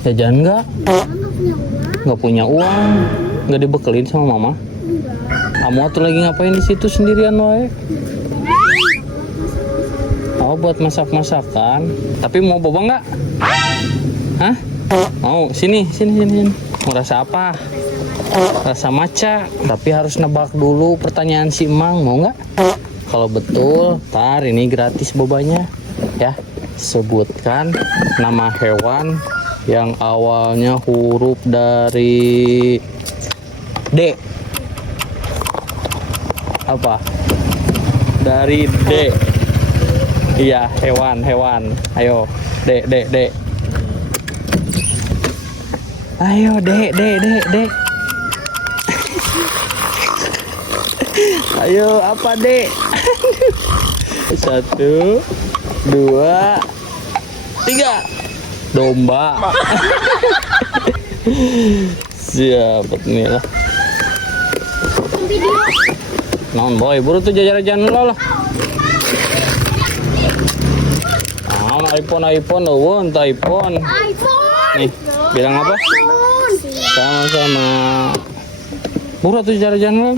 Jajan nggak? Nggak punya uang. Nggak dibekelin sama mama? Kamu tuh lagi ngapain di situ sendirian wae? Oh, buat masak-masakan. Tapi mau boba nggak? Hah? Mau? Sini. Mau rasa apa? Rasa maca. Tapi harus nebak dulu pertanyaan si Emang. Mau nggak? Kalau betul, ntar ini gratis bobanya. Ya, sebutkan nama hewan yang awalnya huruf dari D. Apa? Dari D. Iya, hewan. Ayo, D. Ayo, D. Ayo, apa D? 1, 2, 3. Domba. Siap, nih lah. Non boy, buru tuh jajan lo lah. iPhone lo, iPhone. Nih, bilang apa? Sama-sama. Buru tuh jajan lo.